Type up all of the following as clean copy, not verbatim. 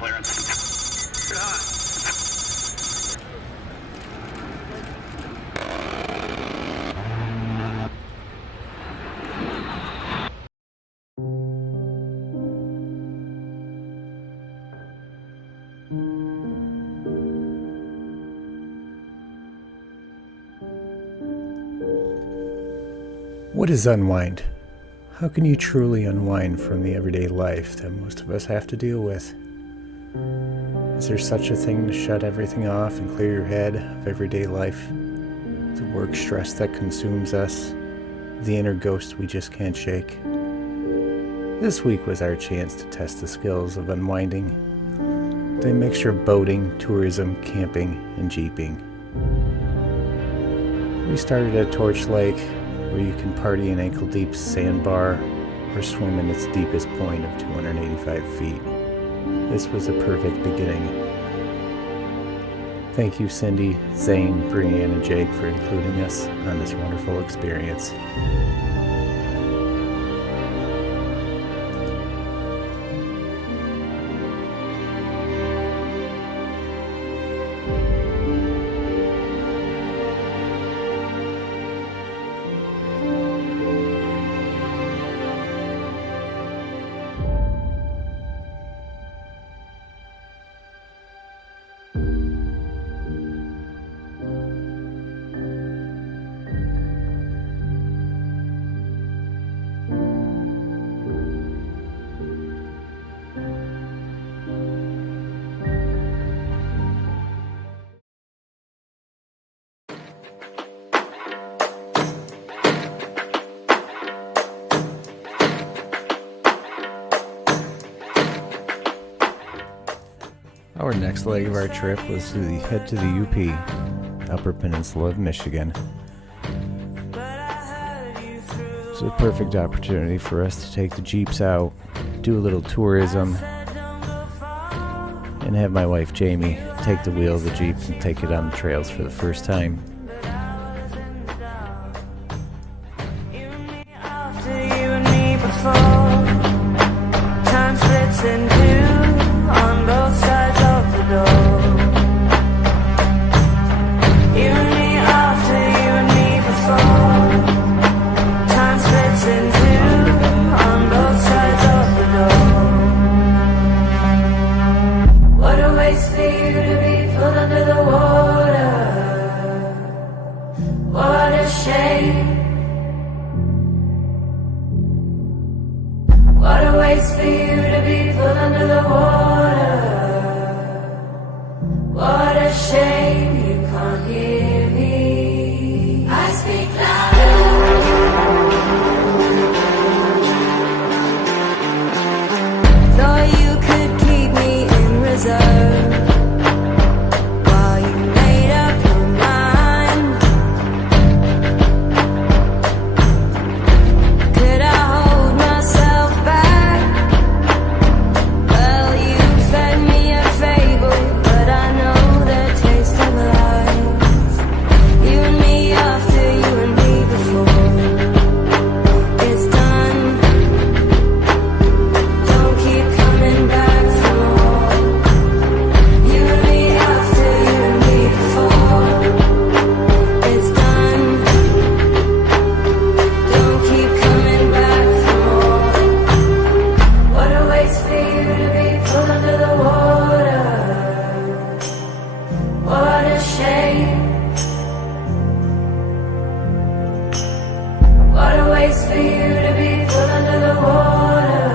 What is unwind? How can you truly unwind from the everyday life that most of us have to deal with? Is there such a thing to shut everything off and clear your head of everyday life? The work stress that consumes us, the inner ghost we just can't shake. This week was our chance to test the skills of unwinding, the mixture of boating, tourism, camping, and jeeping. We started at Torch Lake, where you can party in ankle-deep sandbar or swim in its deepest point of 285 feet. This was a perfect beginning. Thank you, Cindy, Zane, Brianne, and Jake for including us on this wonderful experience. Our next leg of our trip was to head to the Yooper, Upper Peninsula of Michigan. It was a perfect opportunity for us to take the Jeeps out, do a little tourism, and have my wife Jamie take the wheel of the Jeep and take it on the trails for the first time. Time splits in two on both sides of the door. You and me after, you and me before. Time splits in two on both sides of the door. What a waste for you to be pulled under the water. What a shame. What a waste for you to be pulled under the water. What a shame you can't hear me. I speak louder. Thought you could keep me in reserve while you made up your mind. Could I hold myself back? Well, you fed me a fable, but I know the taste of lies. You and me after, you and me before. It's done. Don't keep coming back for more. You and me after, you and me before. It's done. Don't keep coming back for more. What a waste for you to be pulled under the water. What a shame. What a waste for you to be pulled under the water.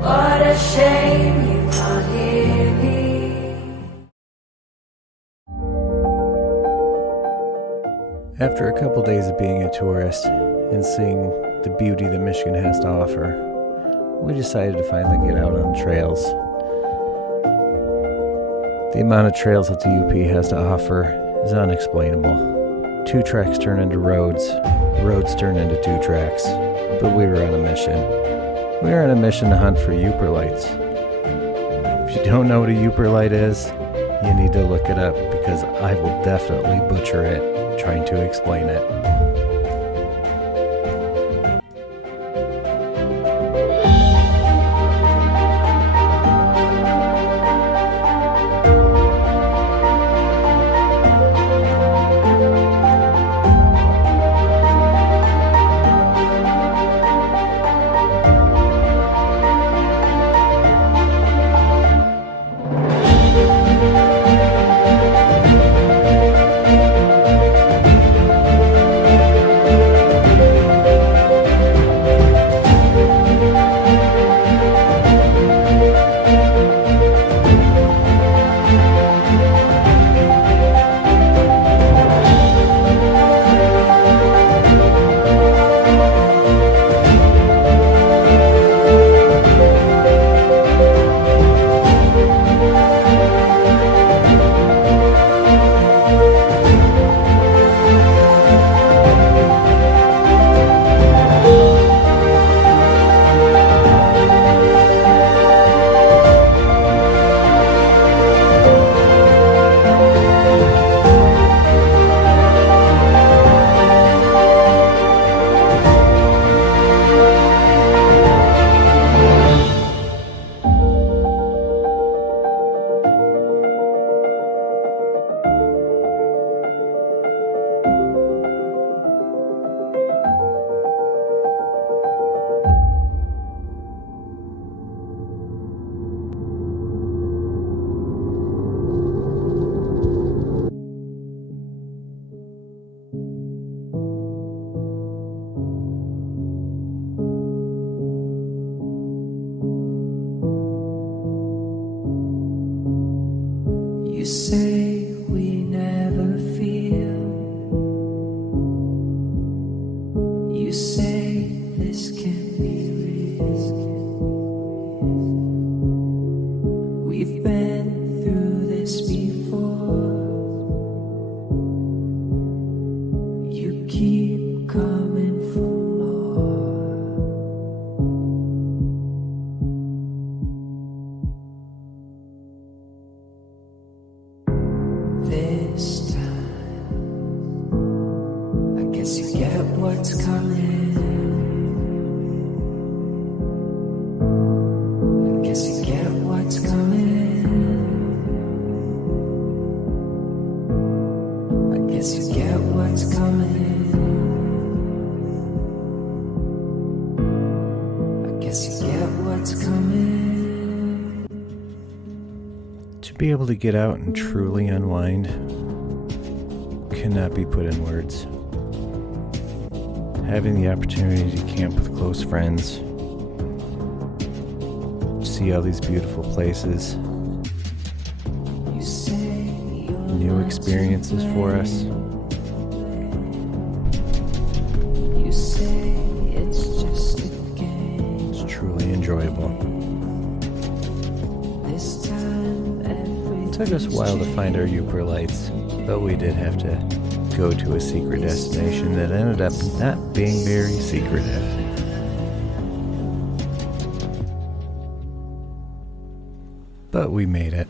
What a shame you can't hear me. After a couple days of being a tourist and seeing the beauty that Michigan has to offer, we decided to finally get out on the trails. The amount of trails that the UP has to offer is unexplainable. 2 tracks turn into roads, roads turn into 2 tracks, but we were on a mission. We were on a mission to hunt for Yooper lights. If you don't know what a Yooper light is, you need to look it up because I will definitely butcher it trying to explain it. You say we never feel. You say this can't be real. We've been through this before. You keep coming for more. This time, I guess you get what's coming. I guess you get what's coming. I guess you get what's coming. I guess you get what's coming. To be able to get out and truly unwind cannot be put in words. Having the opportunity to camp with close friends, see all these beautiful places, new experiences for us. It's truly enjoyable. It took us a while to find our Yooper lights, but we did have to go to a secret destination that ended up not being very secretive. But we made it.